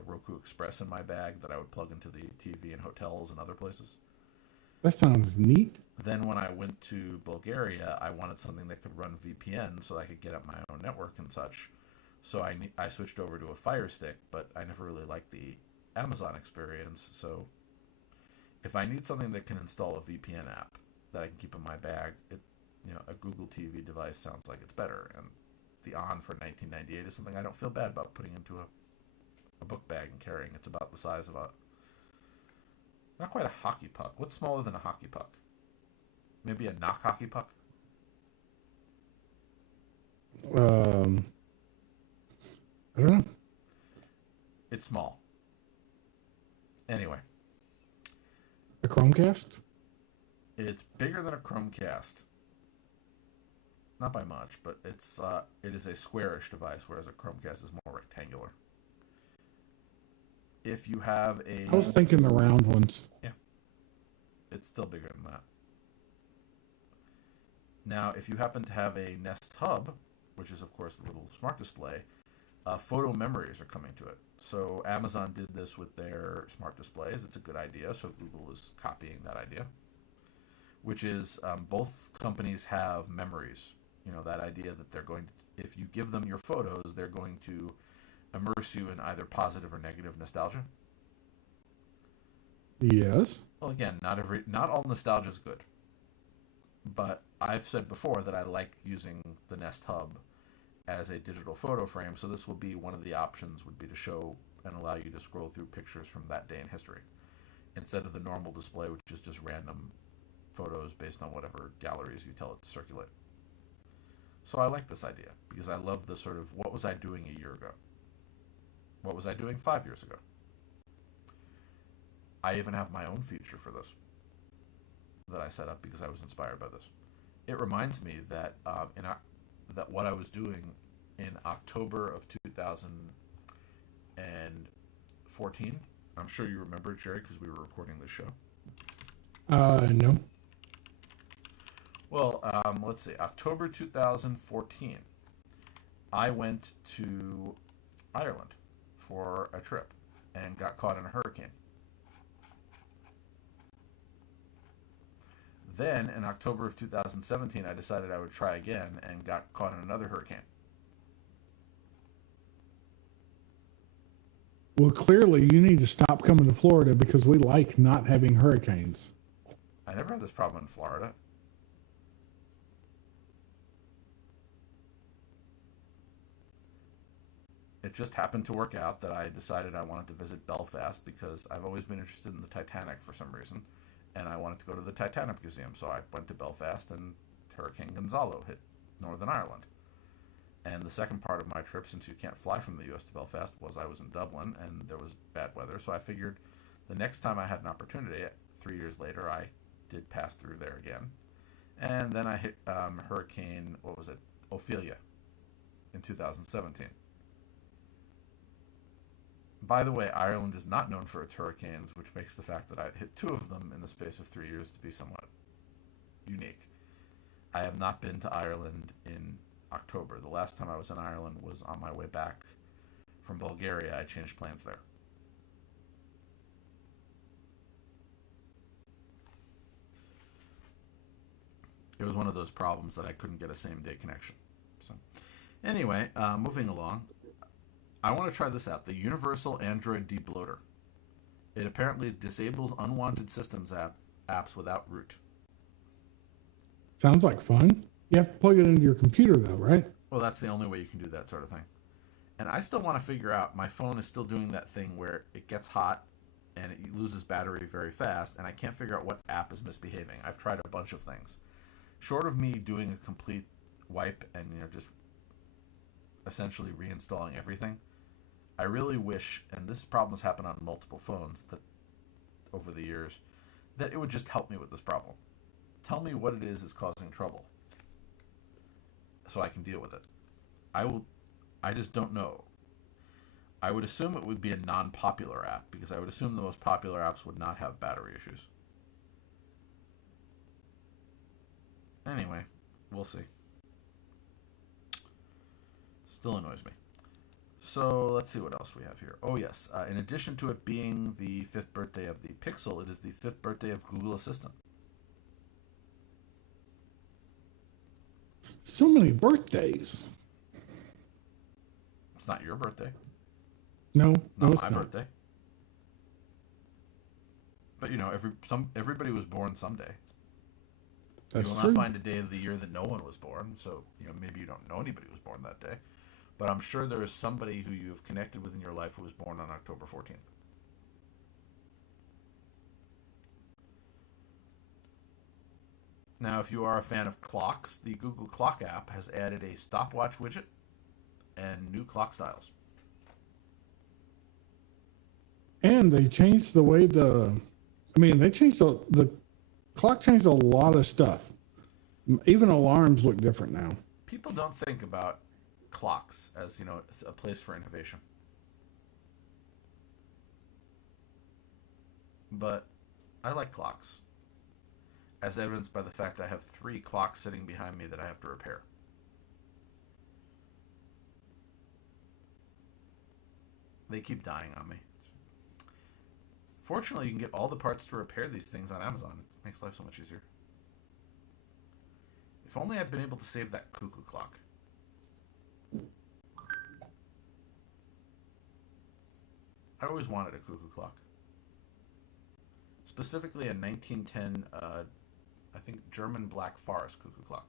Roku Express in my bag that I would plug into the TV in hotels and other places. That sounds neat. Then when I went to Bulgaria, I wanted something that could run VPN so I could get at my own network and such. So I switched over to a Fire Stick, but I never really liked the Amazon experience. So if I need something that can install a VPN app, that I can keep in my bag. A Google TV device sounds like it's better, and the On for 1998 is something I don't feel bad about putting into a book bag and carrying. It's about the size of not quite a hockey puck. What's smaller than a hockey puck? Maybe a knock hockey puck? I don't know. It's small. Anyway. A Chromecast? It's bigger than a Chromecast. Not by much, but it is a squarish device, whereas a Chromecast is more rectangular. If you have I was thinking the round ones. Yeah. It's still bigger than that. Now, if you happen to have a Nest Hub, which is, of course, the little smart display, photo memories are coming to it. So Amazon did this with their smart displays. It's a good idea, so Google is copying that idea, which is both companies have memories. That idea that they're going to, if you give them your photos, they're going to immerse you in either positive or negative nostalgia. Yes. Well, again, not all nostalgia is good. But I've said before that I like using the Nest Hub as a digital photo frame, so this will be one of the options, would be to show and allow you to scroll through pictures from that day in history, instead of the normal display, which is just random photos based on whatever galleries you tell it to circulate. So I like this idea, because I love the sort of, what was I doing a year ago? What was I doing 5 years ago? I even have my own feature for this that I set up because I was inspired by this. It reminds me that that what I was doing in October of 2014. I'm sure you remember, Jerry, because we were recording this show. No. Well, let's see. October 2014, I went to Ireland for a trip and got caught in a hurricane. Then, in October of 2017, I decided I would try again and got caught in another hurricane. Well, clearly you need to stop coming to Florida because we like not having hurricanes. I never had this problem in Florida. It just happened to work out that I decided I wanted to visit Belfast because I've always been interested in the Titanic for some reason. And I wanted to go to the Titanic Museum, so I went to Belfast, and Hurricane Gonzalo hit Northern Ireland. And the second part of my trip, since you can't fly from the U.S. to Belfast, was I was in Dublin, and there was bad weather, so I figured the next time I had an opportunity, 3 years later, I did pass through there again. And then I hit Hurricane, Ophelia in 2017. By the way, Ireland is not known for its hurricanes, which makes the fact that I hit 2 of them in the space of 3 years to be somewhat unique. I have not been to Ireland in October. The last time I was in Ireland was on my way back from Bulgaria. I changed plans there. It was one of those problems that I couldn't get a same-day connection. So, anyway, moving along. I want to try this out, the Universal Android Debloater. It apparently disables unwanted systems apps without root. Sounds like fun. You have to plug it into your computer, though, right? Well, that's the only way you can do that sort of thing. And I still want to figure out, my phone is still doing that thing where it gets hot and it loses battery very fast, and I can't figure out what app is misbehaving. I've tried a bunch of things. Short of me doing a complete wipe and just essentially reinstalling everything, I really wish, and this problem has happened on multiple phones that over the years, that it would just help me with this problem. Tell me what it is causing trouble so I can deal with it. I just don't know. I would assume it would be a non-popular app, because I would assume the most popular apps would not have battery issues. Anyway, we'll see. Still annoys me. So let's see what else we have here. Oh yes, in addition to it being the 5th birthday of the Pixel, it is the 5th birthday of Google Assistant. So many birthdays. It's not your birthday. No, Not it's my not. birthday. But everybody was born someday. That's You will true. not find a day of the year that no one was born. So, maybe you don't know anybody who was born that day. But I'm sure there is somebody who you have connected with in your life who was born on October 14th. Now, if you are a fan of clocks, the Google Clock app has added a stopwatch widget and new clock styles. And they changed the way they changed the clock changed a lot of stuff. Even alarms look different now. People don't think about clocks as, a place for innovation. But I like clocks, as evidenced by the fact I have 3 clocks sitting behind me that I have to repair. They keep dying on me. Fortunately, you can get all the parts to repair these things on Amazon. It makes life so much easier. If only I'd been able to save that Cuckoo Clock. I always wanted a Cuckoo Clock. Specifically a 1910, I think, German Black Forest Cuckoo Clock.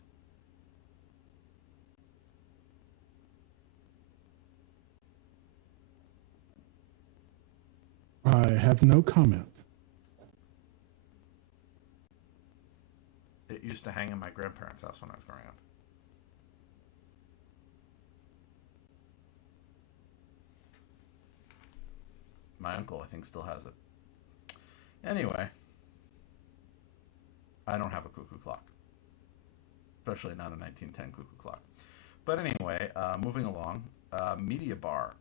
I have no comment. It used to hang in my grandparents' house when I was growing up. My uncle, I think, still has it. Anyway, I don't have a Cuckoo Clock. Especially not a 1910 Cuckoo Clock. But anyway, moving along, Media Bar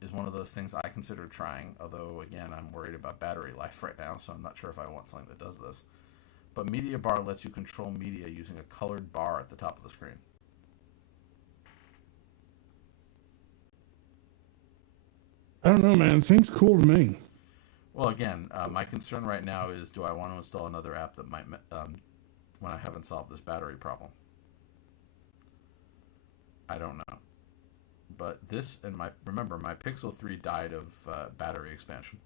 is one of those things I consider trying, although, again, I'm worried about battery life right now, so I'm not sure if I want something that does this. But Media Bar lets you control media using a colored bar at the top of the screen. I don't know, man. It seems cool to me. Well, again, my concern right now is, do I want to install another app that might, when I haven't solved this battery problem? I don't know. But this, and remember, my Pixel 3 died of battery expansion.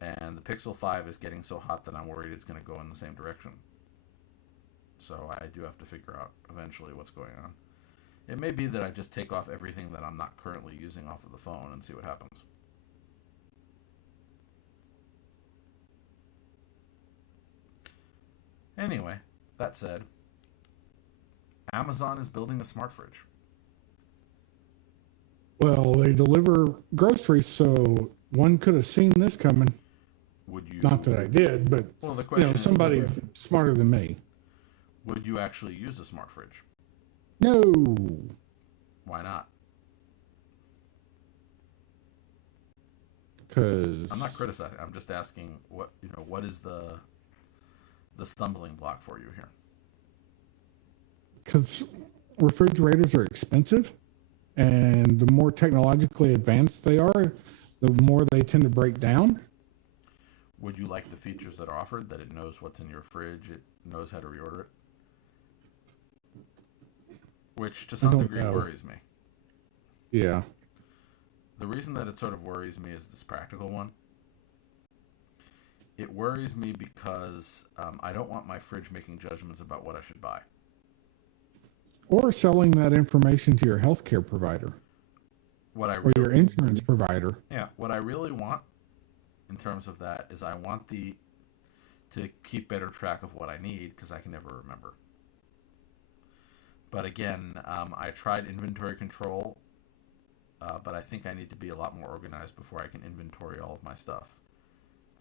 And the Pixel 5 is getting so hot that I'm worried it's going to go in the same direction. So I do have to figure out eventually what's going on. It may be that I just take off everything that I'm not currently using off of the phone and see what happens. Anyway, that said, Amazon is building a smart fridge. Well, they deliver groceries, so one could have seen this coming. Would you? Not that I did, but well, the question is, somebody smarter than me. Would you actually use a smart fridge? No. Why not? Because I'm not criticizing. I'm just asking what is the stumbling block for you here? Because refrigerators are expensive, and the more technologically advanced they are, the more they tend to break down. Would you like the features that are offered, that it knows what's in your fridge, it knows how to reorder it? Which, to some degree, worries me. Yeah. The reason that it sort of worries me is this practical one. It worries me because I don't want my fridge making judgments about what I should buy. Or selling that information to your healthcare provider. Or your insurance provider. Yeah, what I really want in terms of that is I want to keep better track of what I need, because I can never remember. But again, I tried inventory control, but I think I need to be a lot more organized before I can inventory all of my stuff.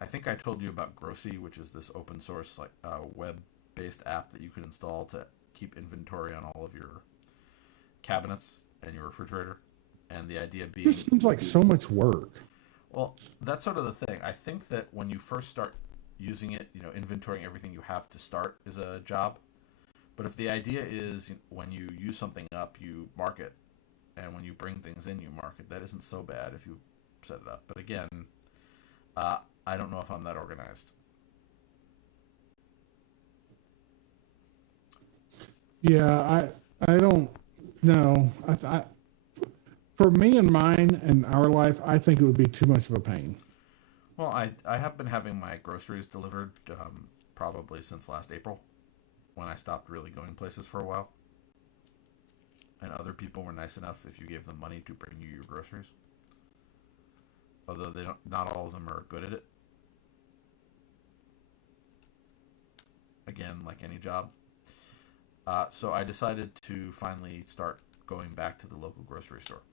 I think I told you about Grossy, which is this open source web-based app that you can install to keep inventory on all of your cabinets and your refrigerator. And the idea being... This seems like so much work. Well, that's sort of the thing. I think that when you first start using it, inventorying everything you have to start is a job. But if the idea is when you use something up, you mark it. And when you bring things in, you mark it. That isn't so bad if you set it up. But again, I don't know if I'm that organized. Yeah, I don't know. For me and mine and our life, I think it would be too much of a pain. Well, I have been having my groceries delivered probably since last April, when I stopped really going places for a while. And other people were nice enough if you gave them money to bring you your groceries. Although not all of them are good at it. Again, like any job. So I decided to finally start going back to the local grocery store.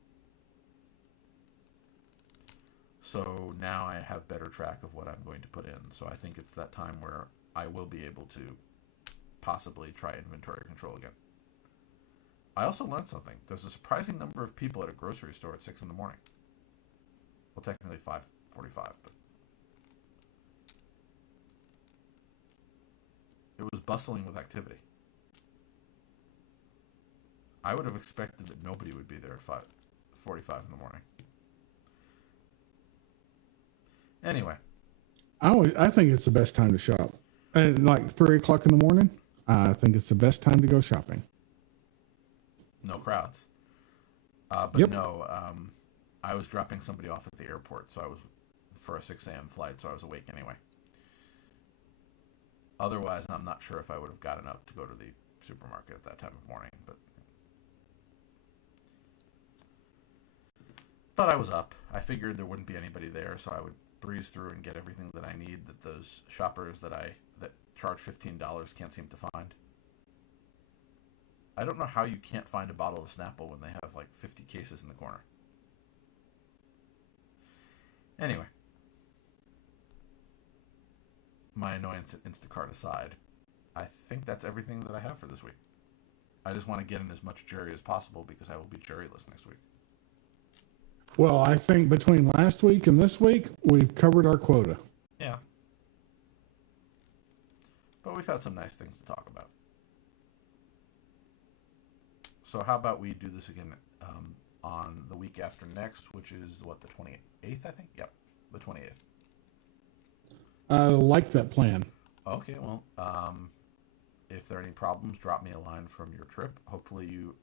So now I have better track of what I'm going to put in. So I think it's that time where I will be able to possibly try inventory control again. I also learned something. There's a surprising number of people at a grocery store at 6 in the morning. Well, technically 5:45, but it was bustling with activity. I would have expected that nobody would be there at 5:45 in the morning. Anyway. I think it's the best time to shop. And like 3 o'clock in the morning, I think it's the best time to go shopping. No crowds. But yep. No, I was dropping somebody off at the airport, so I was for a 6 a.m. flight, so I was awake anyway. Otherwise, I'm not sure if I would have gotten up to go to the supermarket at that time of morning, but I was up. I figured there wouldn't be anybody there, so I would breeze through and get everything that I need that those shoppers that charge $15 can't seem to find. I don't know how you can't find a bottle of Snapple when they have like 50 cases in the corner. Anyway. My annoyance at Instacart aside, I think that's everything that I have for this week. I just want to get in as much Jerry as possible because I will be Jerry-less next week. Well, I think between last week and this week, we've covered our quota. Yeah. But we've had some nice things to talk about. So how about we do this again on the week after next, which is, what, the 28th, I think? Yep, the 28th. I like that plan. Okay, well, if there are any problems, drop me a line from your trip. Hopefully you,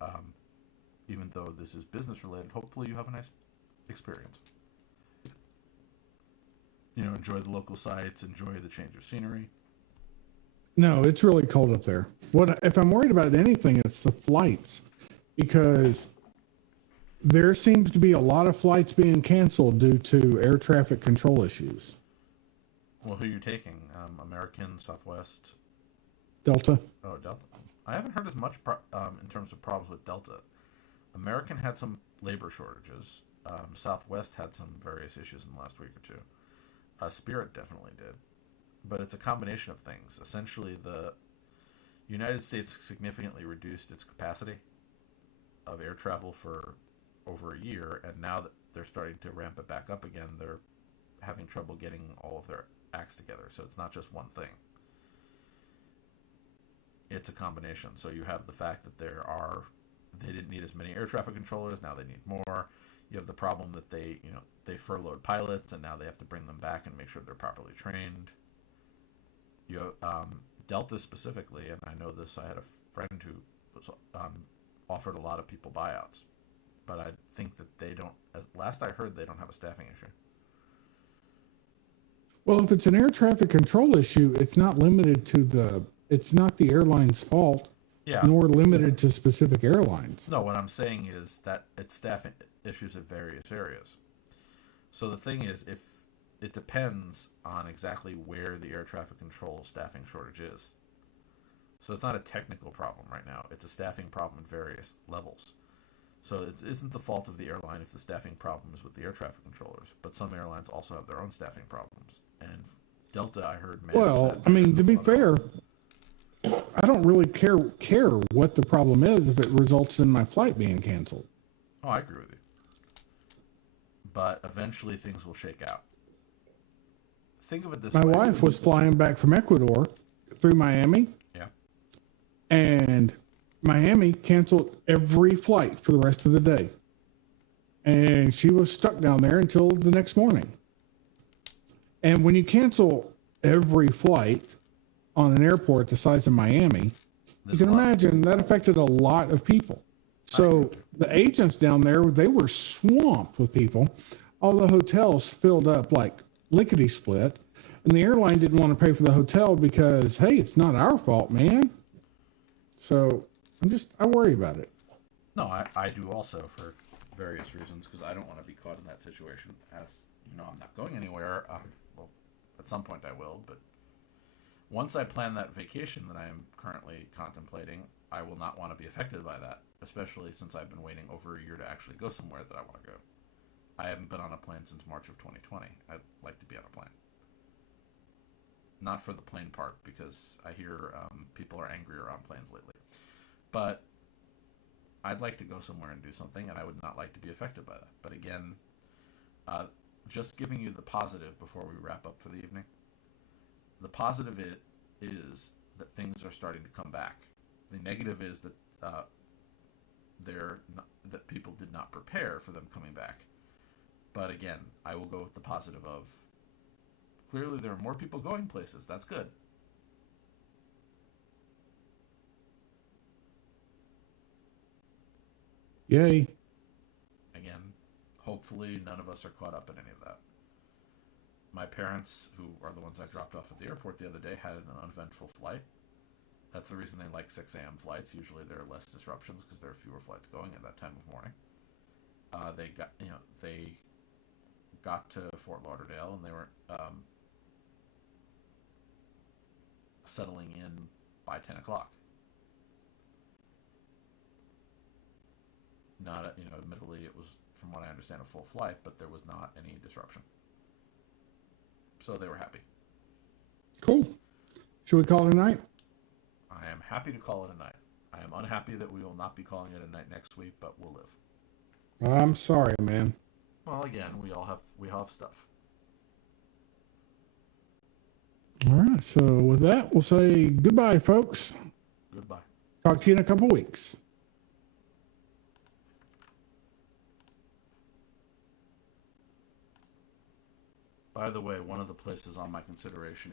even though this is business related, hopefully you have a nice experience. You know, enjoy the local sites, enjoy the change of scenery. No, it's really cold up there. If I'm worried about anything, it's the flights, because there seems to be a lot of flights being canceled due to air traffic control issues. Well, who are you taking? American, Southwest? Delta. Oh, Delta. I haven't heard as much in terms of problems with Delta. American had some labor shortages. Southwest had some various issues in the last week or two. Spirit definitely did. But it's a combination of things. Essentially, the United States significantly reduced its capacity of air travel for over a year, and now that they're starting to ramp it back up again, they're having trouble getting all of their acts together. So it's not just one thing. It's a combination. So you have the fact that they didn't need as many air traffic controllers, now they need more. You have the problem that they furloughed pilots, and now they have to bring them back and make sure they're properly trained. You have Delta specifically, and I know this, I had a friend who was offered a lot of people buyouts, but I think that they don't, as last I heard, they don't have a staffing issue. Well, if it's an air traffic control issue, it's not limited to it's not the airline's fault, nor limited to specific airlines. No, what I'm saying is that it's staffing issues at various areas. So the thing is, if it depends on exactly where the air traffic control staffing shortage is. So it's not a technical problem right now. It's a staffing problem at various levels. So it isn't the fault of the airline if the staffing problem is with the air traffic controllers. But some airlines also have their own staffing problems. And Delta, I heard... Well, I mean, to be fair, I don't really care what the problem is if it results in my flight being canceled. Oh, I agree with you. But eventually things will shake out. Think of it this way. My wife was flying back from Ecuador through Miami. Yeah. And Miami canceled every flight for the rest of the day. And she was stuck down there until the next morning. And when you cancel every flight on an airport the size of Miami, you can imagine that affected a lot of people. So the agents down there, they were swamped with people. All the hotels filled up like lickety split. And the airline didn't want to pay for the hotel because, hey, it's not our fault, man. So I worry about it. No, I do also for various reasons because I don't want to be caught in that situation. As you know, I'm not going anywhere. Well, at some point I will, but once I plan that vacation that I am currently contemplating, I will not want to be affected by that, especially since I've been waiting over a year to actually go somewhere that I want to go. I haven't been on a plane since March of 2020. I'd like to be on a plane. Not for the plane part, because I hear people are angrier on planes lately. But I'd like to go somewhere and do something, and I would not like to be affected by that. But again, just giving you the positive before we wrap up for the evening. The positive is that things are starting to come back. The negative is that that people did not prepare for them coming back. But again, I will go with the positive of clearly there are more people going places. That's good. Yay. Again, hopefully none of us are caught up in any of that. My parents, who are the ones I dropped off at the airport the other day, had an uneventful flight. That's the reason they like 6 a.m. flights. Usually there are less disruptions because there are fewer flights going at that time of morning. They got to Fort Lauderdale and they were settling in by 10 o'clock. Admittedly it was, from what I understand, a full flight, but there was not any disruption. So they were happy. Cool. Should we call it a night? I am happy to call it a night. I am unhappy that we will not be calling it a night next week, but we'll live. I'm sorry, man. Well, again, we all have stuff. All right. So with that, we'll say goodbye, folks. Goodbye. Talk to you in a couple weeks. By the way, one of the places on my consideration